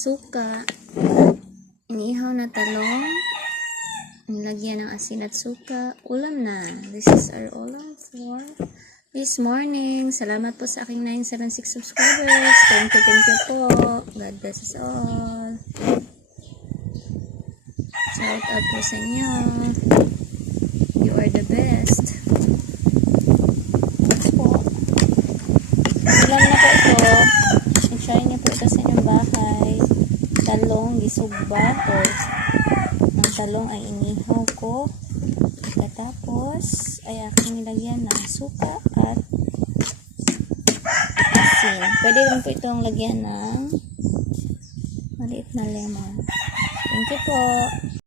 suka, inihaw na talong, nilagyan ng asin at suka, ulam na. This is our ulam for this morning. Salamat po sa aking 976 subscribers. Thank you po. God bless us all. Shout out po sa inyo. You are the best. Ulam na po ito. I-try niyo po ito sa inyong bahay. Talong, gisugba or ang talong ay inihaw ko. Tapos ay aking nilagyan ng suka at asin. Pwede rin po itong lagyan ng maliit na lemon. Thank you po.